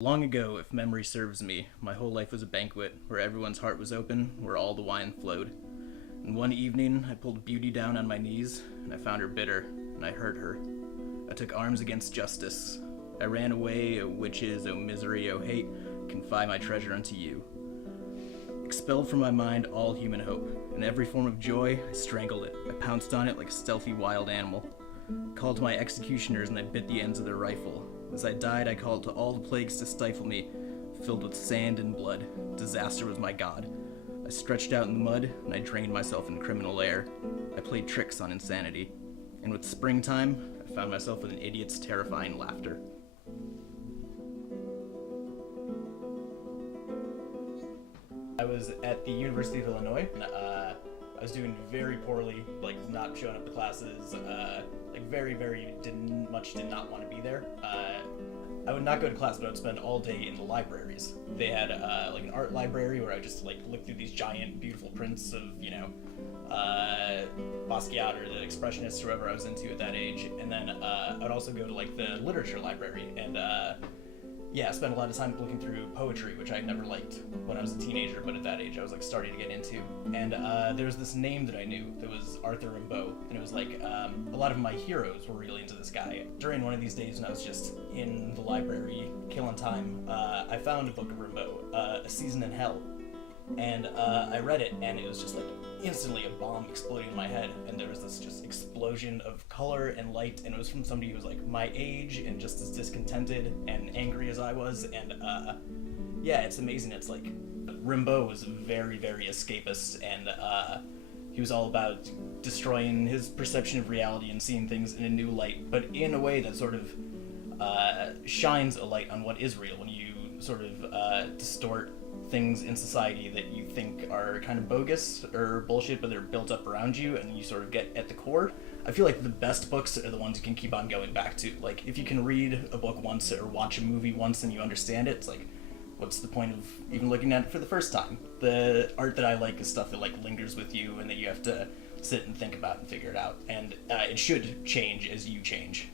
Long ago, if memory serves me, my whole life was a banquet where everyone's heart was open, where all the wine flowed. And one evening, I pulled beauty down on my knees, and I found her bitter, and I hurt her. I took arms against justice. I ran away, O witches, O misery, O hate, confide my treasure unto you. Expelled from my mind all human hope, and every form of joy, I strangled it. I pounced on it like a stealthy wild animal. Called to my executioners, and I bit the ends of their rifle. As I died, I called to all the plagues to stifle me, filled with sand and blood. Disaster was my god. I stretched out in the mud, and I drained myself in criminal air. I played tricks on insanity. And with springtime, I found myself with an idiot's terrifying laughter. I was at the University of Illinois, and I was doing very poorly, like not showing up to classes, did not want to be there. I would not go to class, but I would spend all day in the libraries. They had like an art library where I would just like look through these giant, beautiful prints of, Basquiat or the Expressionists, whoever I was into at that age. And then I would also go to like the literature library and I spent a lot of time looking through poetry, which I never liked when I was a teenager, but at that age I was like starting to get into. And there was this name that I knew that was Arthur Rimbaud, and it was like a lot of my heroes were really into this guy. During one of these days when I was just in the library killing time, I found a book of Rimbaud, A Season in Hell, and I read it, and it was just like instantly a bomb exploding in my head, and there was this just explosion of color and light, and it was from somebody who was like my age and just as discontented and angry as I was. And it's amazing. It's like Rimbaud was very, very escapist, and he was all about destroying his perception of reality and seeing things in a new light, but in a way that sort of shines a light on what is real when you sort of distort things in society that you think are kind of bogus or bullshit, but they're built up around you and you sort of get at the core. I feel like the best books are the ones you can keep on going back to. Like, if you can read a book once or watch a movie once and you understand it, it's like, what's the point of even looking at it for the first time? The art that I like is stuff that like lingers with you and that you have to sit and think about and figure it out. And it should change as you change.